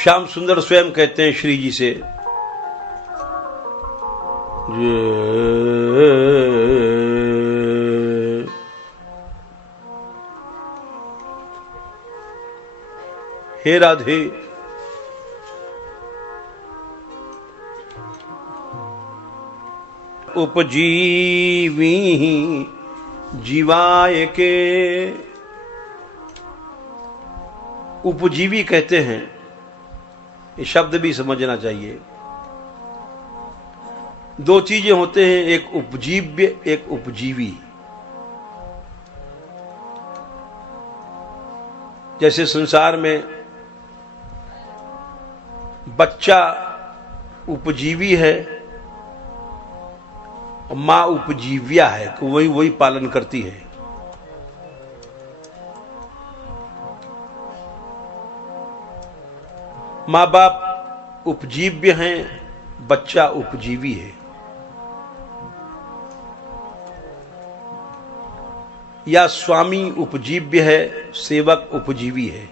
श्याम सुंदर स्वयं कहते हैं श्री जी से, हे राधे, उपजीवी जीवाय के। उपजीवी कहते हैं, ये शब्द भी समझना चाहिए। दो चीजें होते हैं, एक उपजीव्य एक उपजीवी। जैसे संसार में बच्चा उपजीवी है और मां उपजीव्या है, कि वही पालन करती है। मां बाप उपजीव्य हैं, बच्चा उपजीवी है। या स्वामी उपजीव्य है, सेवक उपजीवी है।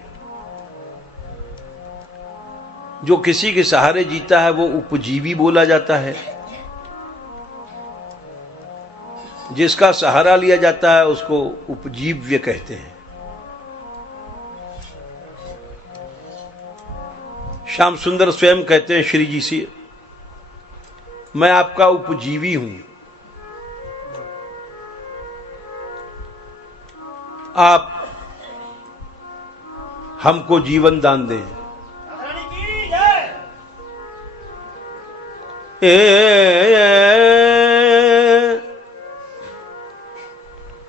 जो किसी के सहारे जीता है वो उपजीवी बोला जाता है। जिसका सहारा लिया जाता है उसको उपजीव्य कहते हैं। श्याम सुंदर स्वयं कहते हैं श्री जी से, मैं आपका उपजीवी हूं, आप हमको जीवन दान दें।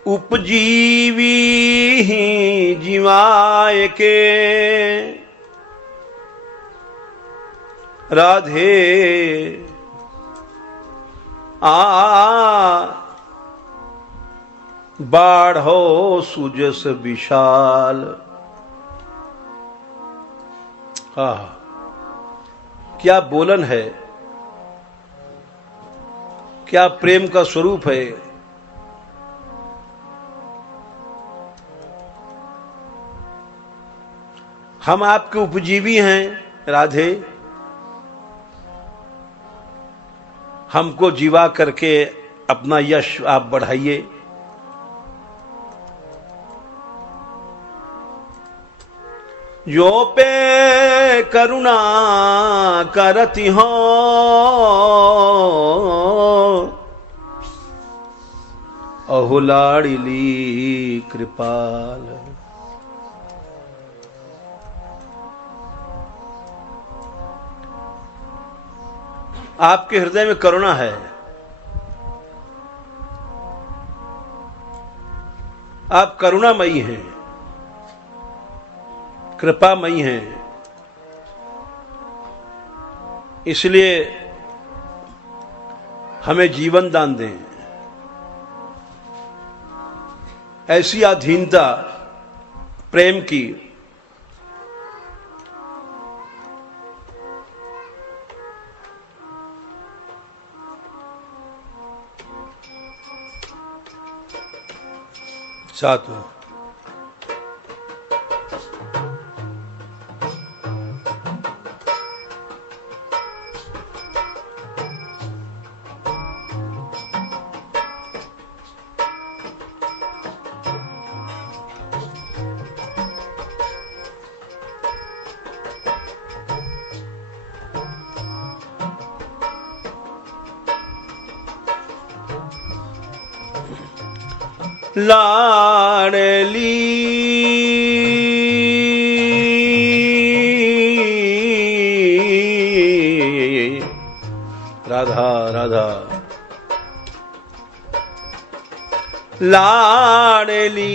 उपजीवी जीवाय के राधे बाढ़ो सुजस विशाल। क्या बोलन है, क्या प्रेम का स्वरूप है। हम आपके उपजीवी हैं राधे, हमको जीवा करके अपना यश आप बढ़ाइए। जो पे करुणा करती हो अहो लाड़िली कृपाल। आपके हृदय में करुणा है, आप करुणामयी हैं, कृपामयी हैं। इसलिए हमें जीवन दान दें। ऐसी अधीनता प्रेम की साथ में लाडली राधा राधा लाडली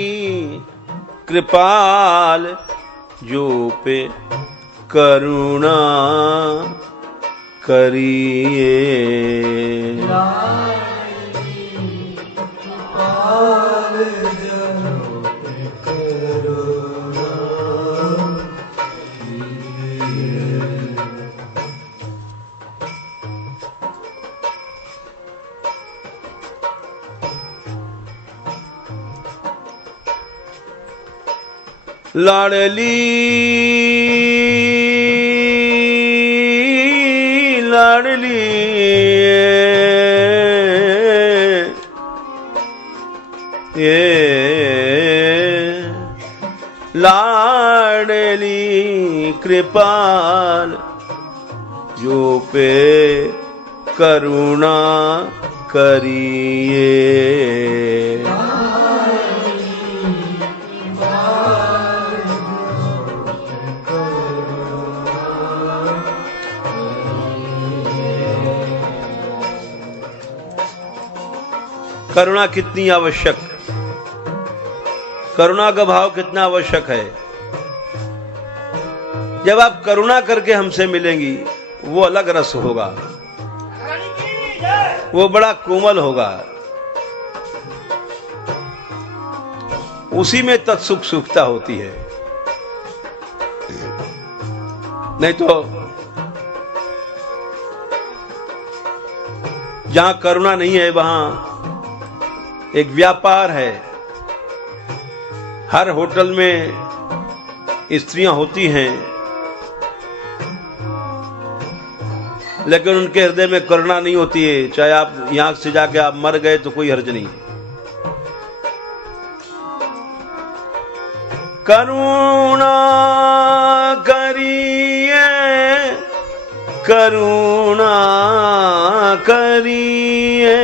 कृपाल जो पे करुणा करिए। लाडली लाडली लाडली कृपाल जो पे करुणा करिए। करुणा कितनी आवश्यक, करुणा का भाव कितना आवश्यक है। जब आप करुणा करके हमसे मिलेंगी वो अलग रस होगा, वो बड़ा कोमल होगा, उसी में तत्सुख सुखता होती है। नहीं तो जहां करुणा नहीं है वहां एक व्यापार है। हर होटल में स्त्रियां होती हैं लेकिन उनके हृदय में करुणा नहीं होती है। चाहे आप यहां से जाके आप मर गए तो कोई हर्ज नहीं। करुणा करिए करुणा करिए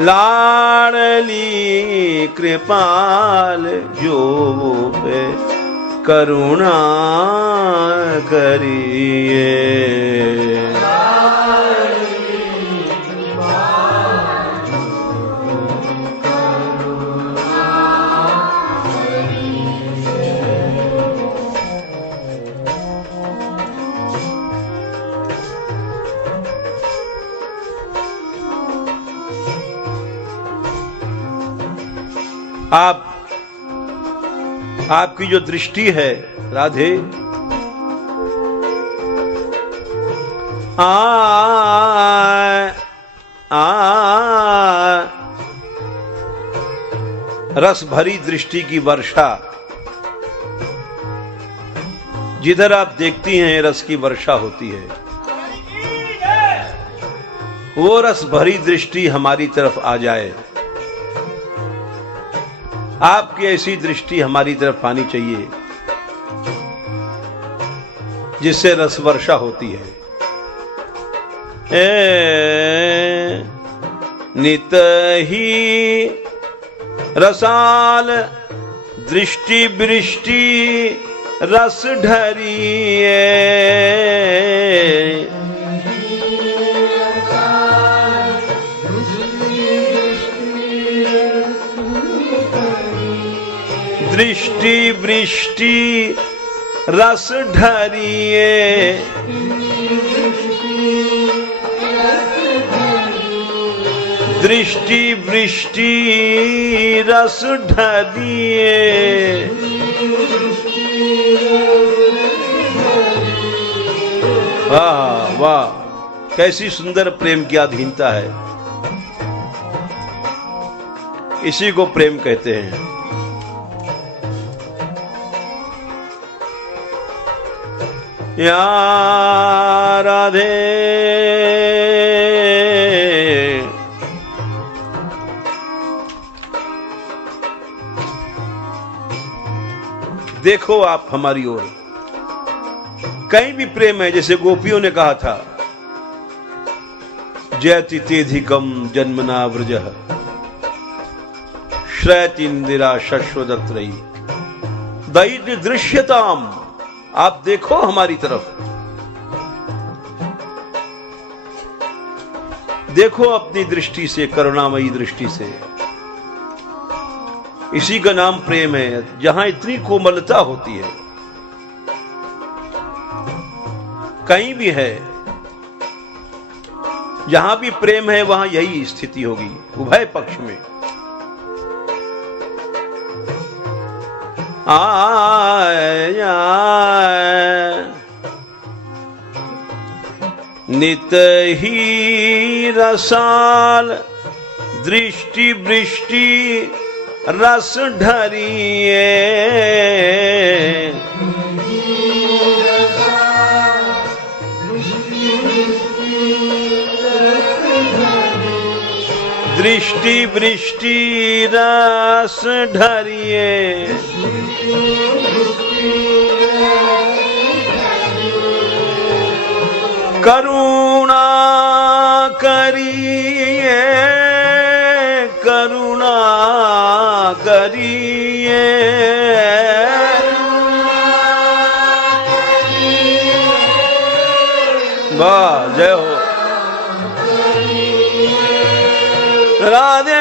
लाडली कृपाल जो पे करुणा करिए। आपकी जो दृष्टि है राधे, रस भरी दृष्टि की वर्षा, जिधर आप देखती हैं रस की वर्षा होती है। वो रस भरी दृष्टि हमारी तरफ आ जाए। आपकी ऐसी दृष्टि हमारी तरफ आनी चाहिए जिससे रस वर्षा होती है। नित ही रसाल दृष्टि वृष्टि रस ढरिए। दृष्टि वृष्टि रस ढरिए। दृष्टि वृष्टि रस ढरिए। वाह वाह, कैसी सुंदर प्रेम की अधीनता है। इसी को प्रेम कहते हैं। या राधे देखो आप हमारी ओर, कहीं भी प्रेम है। जैसे गोपियों ने कहा था, जयति तेधिकम जन्मना व्रजः श्रयति इंदिरा शश्वदत्रयी दैर्य दृश्यताम। आप देखो हमारी तरफ, देखो अपनी दृष्टि से, करुणामयी दृष्टि से। इसी का नाम प्रेम है, जहां इतनी कोमलता होती है। कहीं भी है, जहां भी प्रेम है वहां यही स्थिति होगी, उभय पक्ष में। नित ही रसाल दृष्टि वृष्टि रस ढरिए, दृष्टि वृष्टि रस ढरिए, करुणा करिए, करुणा करिए, वाह जय हो राधे।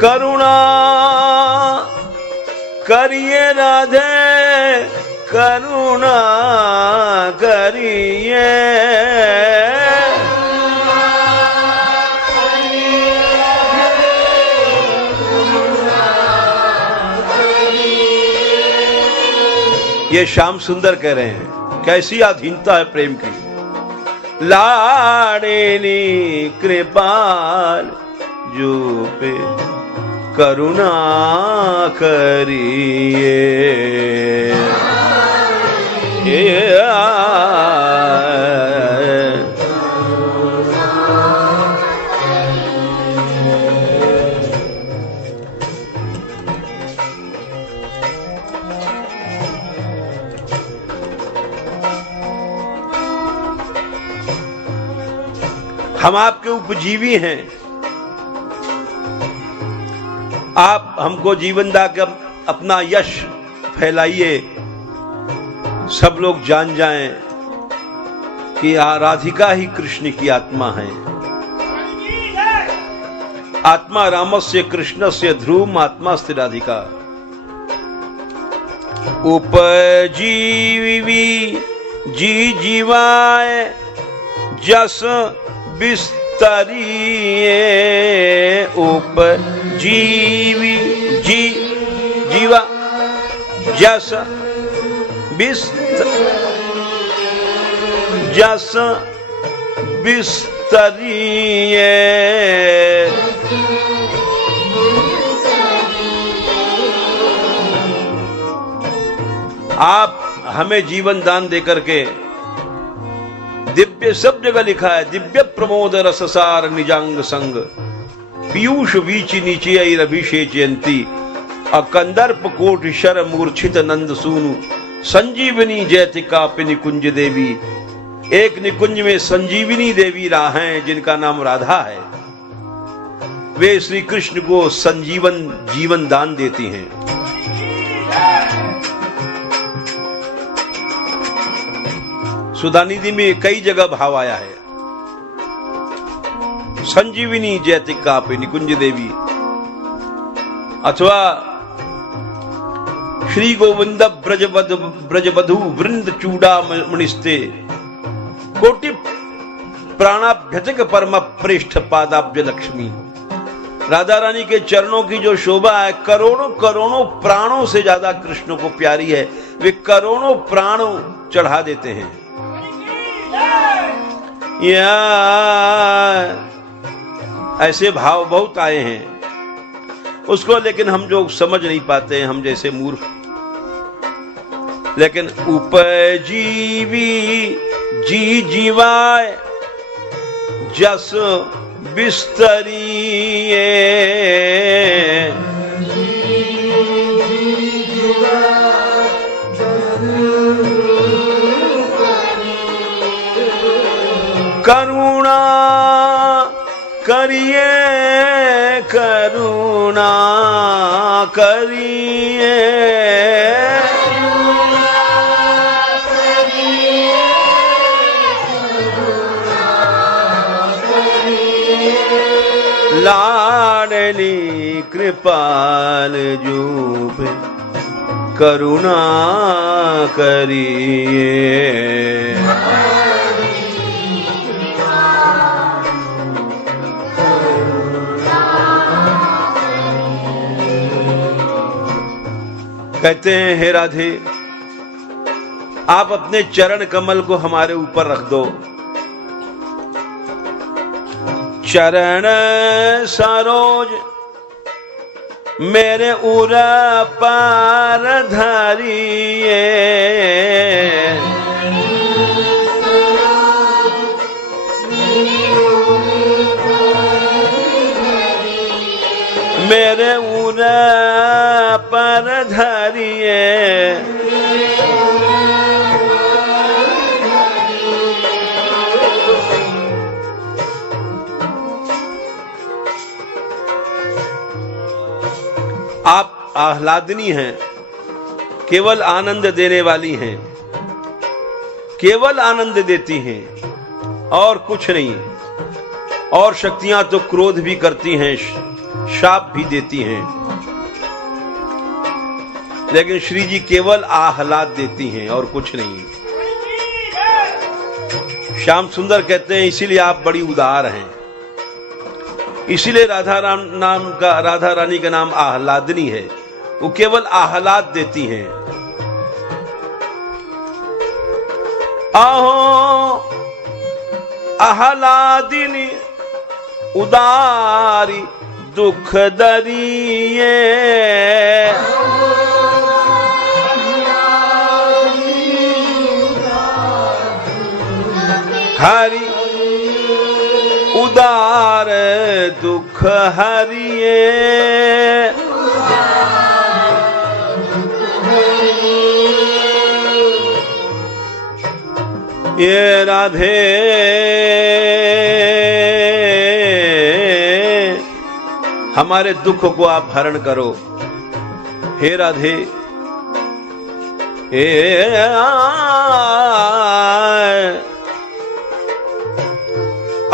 करुणा करिए राधे, करुणा करिए, ये श्याम सुंदर कह रहे हैं, कैसी अधीनता है प्रेम की। लाड़ेली कृपाल जो पे करुणा करिए, हम आपके उपजीवी हैं, आप हमको जीवन दाकर अपना यश फैलाइए, सब लोग जान जाएं कि राधिका ही कृष्ण की आत्मा है। आत्मा रामस्य कृष्णस्य ध्रुवम् आत्मास्ति राधिका। उपजीवी जी जीवाय जस बिस्तरिए, उपजीवी जी जीवा जस जस बिस्तरिए, आप हमें जीवन दान देकर के दिव्य, सब जगह लिखा है, दिव्य प्रमोद रससार निजांग संग पीयूष वीचि नीचे अभिषेचयंती, अकंदर्प कोटि शर मूर्छित नंद सूनु संजीवनी जयति कापि निकुंज देवी। एक निकुंज में संजीवनी देवी हैं जिनका नाम राधा है, वे श्री कृष्ण को संजीवन जीवन दान देती हैं। सुधानिधि में कई जगह भाव आया है, संजीवनी जयति कापि निकुंज देवी, अथवा श्री गोविंद ब्रजबधु वृंद चूड़ा मणिस्ते कोटि प्राणाभ्यतिक परम पृष्ठ पादाब्ज लक्ष्मी। राधा रानी के चरणों की जो शोभा है, करोड़ों करोड़ों प्राणों से ज्यादा कृष्ण को प्यारी है, वे करोड़ों प्राण चढ़ा देते हैं। या ऐसे भाव बहुत आए हैं उसको, लेकिन हम जो समझ नहीं पाते हैं, हम जैसे मूर्ख। लेकिन उपजीवी जी जीवाय जस बिस्तरिए, करुणा करिए, करुणा करिए, लाडली कृपाल जो पे करुणा करिए। कहते हैं, हे राधे, आप अपने चरण कमल को हमारे ऊपर रख दो। चरण सरोज मेरे उरा पार धरिए। मेरे उरा पर धरिए। आप आह्लादनी हैं, केवल आनंद देने वाली हैं, केवल आनंद देती हैं और कुछ नहीं। और शक्तियां तो क्रोध भी करती हैं, शाप भी देती हैं, लेकिन श्री जी केवल आह्लाद देती हैं और कुछ नहीं। श्याम सुंदर कहते हैं, इसीलिए आप बड़ी उदार हैं, इसीलिए राधा रानी का नाम आह्लादनी है। वो केवल आह्लाद देती हैं। आहो आह्लादिनी उदारी दुख दरिए। हरि उदार दुख हरिए। ये राधे हमारे दुख को आप हरण करो। हे राधे, हे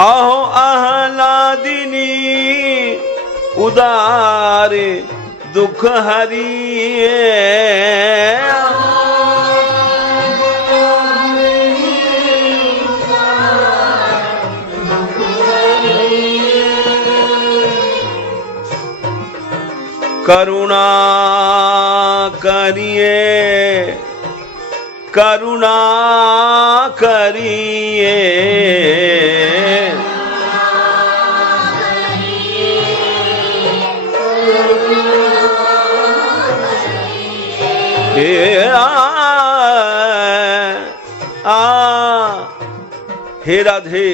आहो आह्लादिनी उदार दुख हरिए। करुणा करिए, करुणा करिए। हे राधे,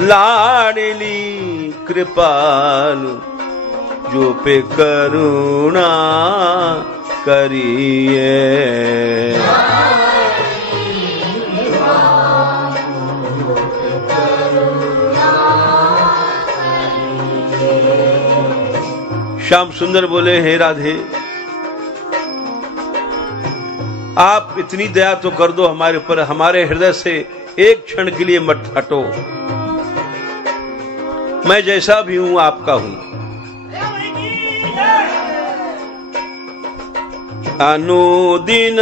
लाडली कृपालु जो पे करुणा करिए। श्याम सुंदर बोले, हे राधे, आप इतनी दया तो कर दो हमारे ऊपर, हमारे हृदय से एक क्षण के लिए मत हटो। मैं जैसा भी हूं आपका हूं। अनुदिन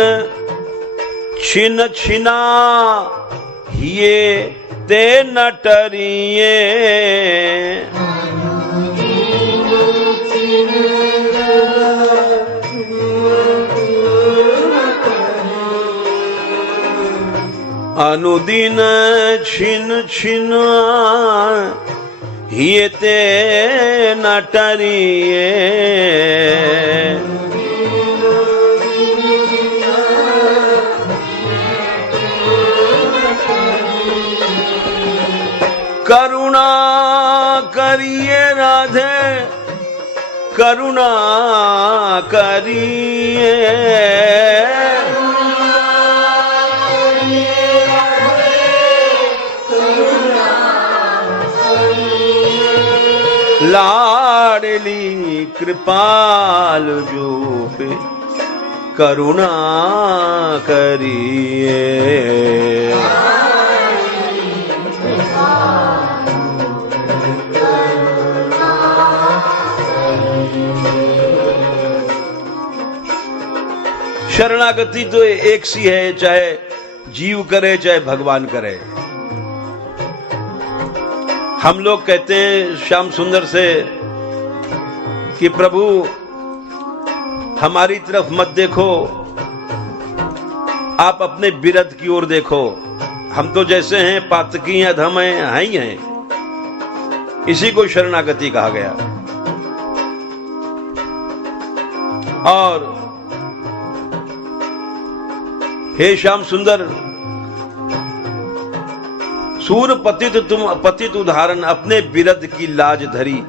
छिन छिना हिये ते नटरिए। अनुदिन छिन छिन हिये ते नटरिए। करुणा करिए राधे, करुणा करिए। लाडली कृपाल जो पे करुणा करिए। शरणागति तो एक सी है, चाहे जीव करे चाहे भगवान करे। हम लोग कहते हैं श्याम सुंदर से कि प्रभु हमारी तरफ मत देखो, आप अपने बिरध की ओर देखो। हम तो जैसे हैं पातकी हैं, अधम हैं ही हैं। इसी को शरणागति कहा गया। और हे श्याम सुंदर, सूर पतित तुम पतित उदाहरण, अपने बिरध की लाज धरी।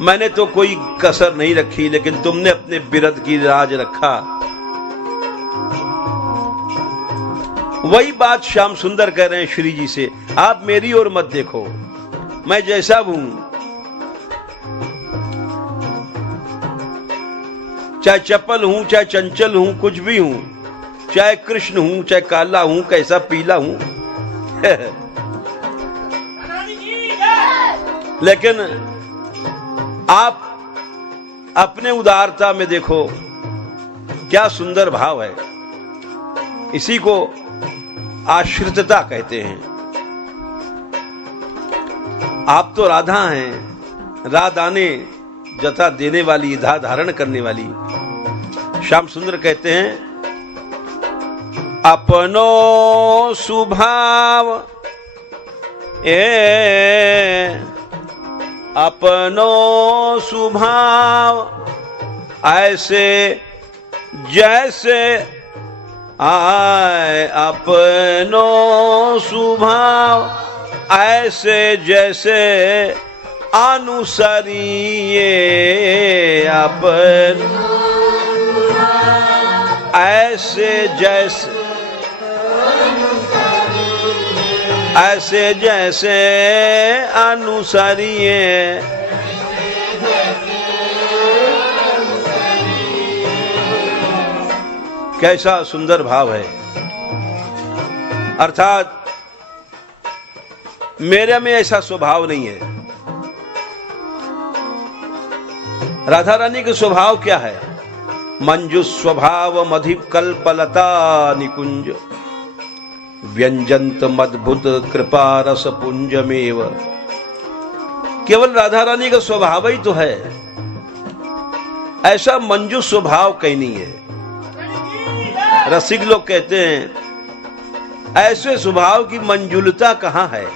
मैंने तो कोई कसर नहीं रखी, लेकिन तुमने अपने बिरध की लाज रखा। वही बात श्याम सुंदर कह रहे हैं श्री जी से, आप मेरी ओर मत देखो, मैं जैसा हूं, चाहे चपल हूं, चाहे चंचल हूं, कुछ भी हूं, चाहे कृष्ण हूं, चाहे काला हूं, कैसा पीला हूं लेकिन आप अपने उदारता में देखो, क्या सुंदर भाव है। इसी को आश्रितता कहते हैं। आप तो राधा हैं, राधा ने जता देने वाली, धा धारण करने वाली। श्याम सुंदर कहते हैं, अपनो स्वभाव अपनो स्वभाव ऐसे जैसे आए, अपनो स्वभाव ऐसे जैसे अनुसरिए, अपन ऐसे जैसे अनुसरिए। कैसा सुंदर भाव है। अर्थात मेरे में ऐसा स्वभाव नहीं है। राधा रानी का स्वभाव क्या है? मंजु स्वभाव मधिप कल्पलता निकुंज, व्यंजंत मद्भुत कृपा रस पुंजमेव। केवल राधा रानी का स्वभाव ही तो है, ऐसा मंजू स्वभाव कहीं नहीं है। रसिक लोग कहते हैं ऐसे स्वभाव की मंजुलता कहां है,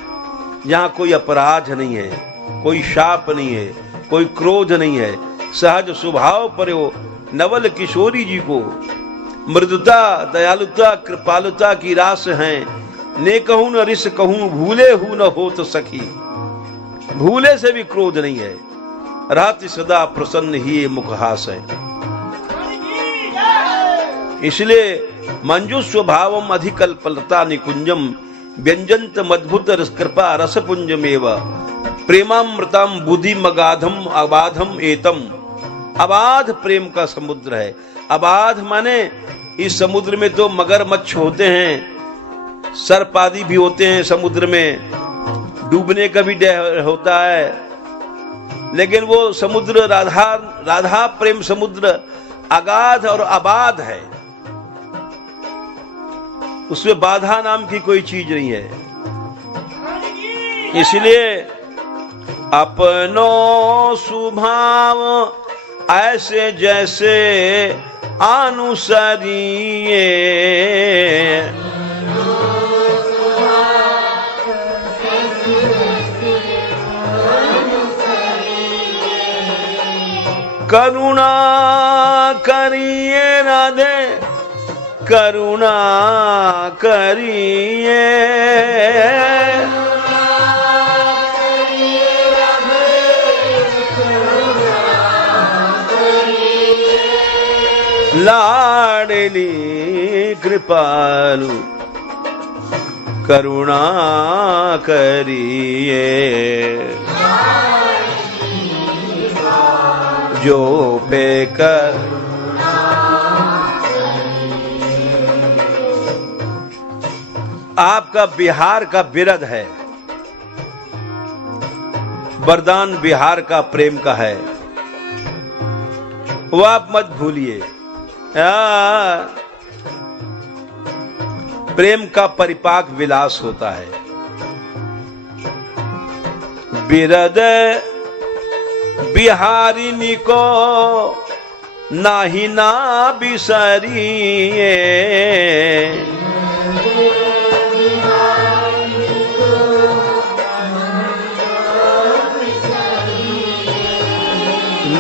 जहां कोई अपराध नहीं है, कोई शाप नहीं है, कोई क्रोध नहीं है। सहज स्वभाव पर वो नवल किशोरी जी को मृदुता, दयालुता, कृपालुता की रास हैं। ने कहूं न रिस कहूं, भूले हूं न हो तो सखी। भूले से भी क्रोध नहीं है, रात सदा प्रसन्न ही मुखहास है। इसलिए मंजु स्वभावम अधिकल्पलता निकुंजम, व्यंजंत मद्भुत कृपा रसपुंजमेव, प्रेमामृतम बुद्धि मगाधम अबाधम एतम। अबाध प्रेम का समुद्र है। अबाध माने इस समुद्र में तो मगरमच्छ होते हैं, सर्प आदि भी होते हैं, समुद्र में डूबने का भी डर होता है। लेकिन वो समुद्र राधा प्रेम समुद्र अगाध और अबाध है, उसमें बाधा नाम की कोई चीज नहीं है। इसलिए अपनो स्वभाव ऐसे जैसे अनुसरिए, करुणा करिए राधे, करुणा करिए, लाडली कृपालु करुणा करिए, जो पे कर आपका बिहार का बिरध है, वरदान बिहार का प्रेम का है, वो आप मत भूलिए। प्रेम का परिपाक विलास होता है। बिरद बिहारिनी को नाही ना बिसरिए,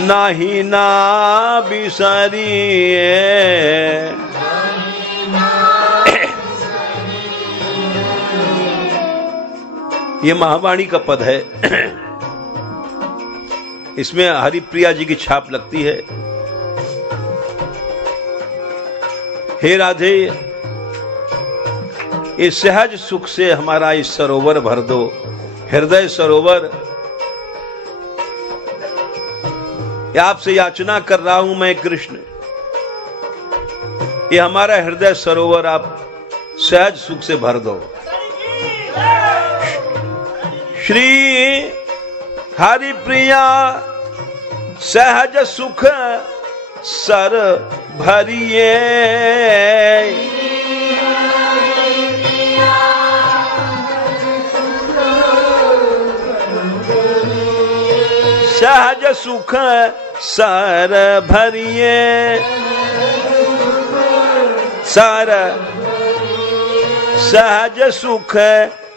नाही ना बिसरिए। ये महावाणी का पद है। इसमें हरिप्रिया जी की छाप लगती है। हे राधे, इस सहज सुख से हमारा इस सरोवर भर दो, हृदय सरोवर। आपसे याचना कर रहा हूं मैं कृष्ण, ये हमारा हृदय सरोवर आप सहज सुख से भर दो। श्री हरिप्रिया सहज सुख सर भरिए, सहज सुख सर भरिए, सर सहज सुख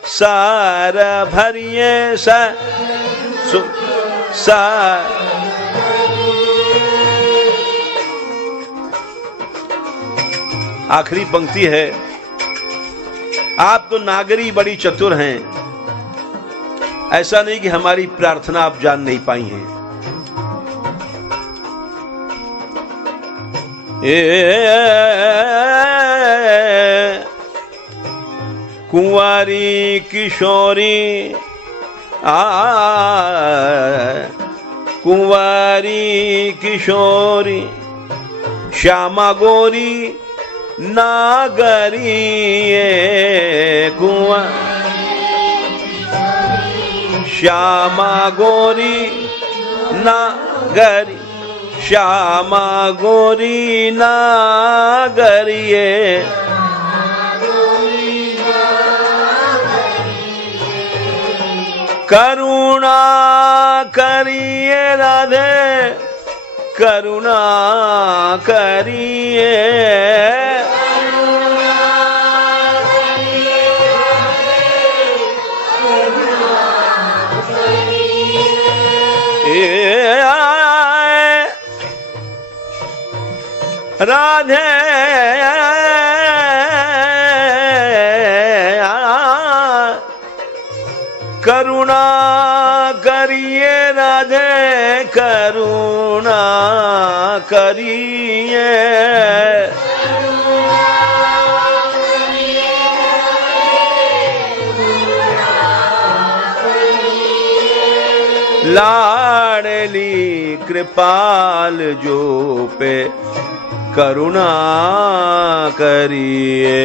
सार भरिए, आखिरी पंक्ति है। आप तो नागरी बड़ी चतुर हैं, ऐसा नहीं कि हमारी प्रार्थना आप जान नहीं पाई हैं। कुंवारी किशोरी कुंवारी किशोरी श्यामा गोरी नागरी, श्यामा गोरी नागरी, श्यामा गोरी नागरिये। करुणा करिए राधे, करुणा करिए, राधे करुणा करिए राधे, करुणा करिए। लाडली कृपाल जो पे करुणा करिए।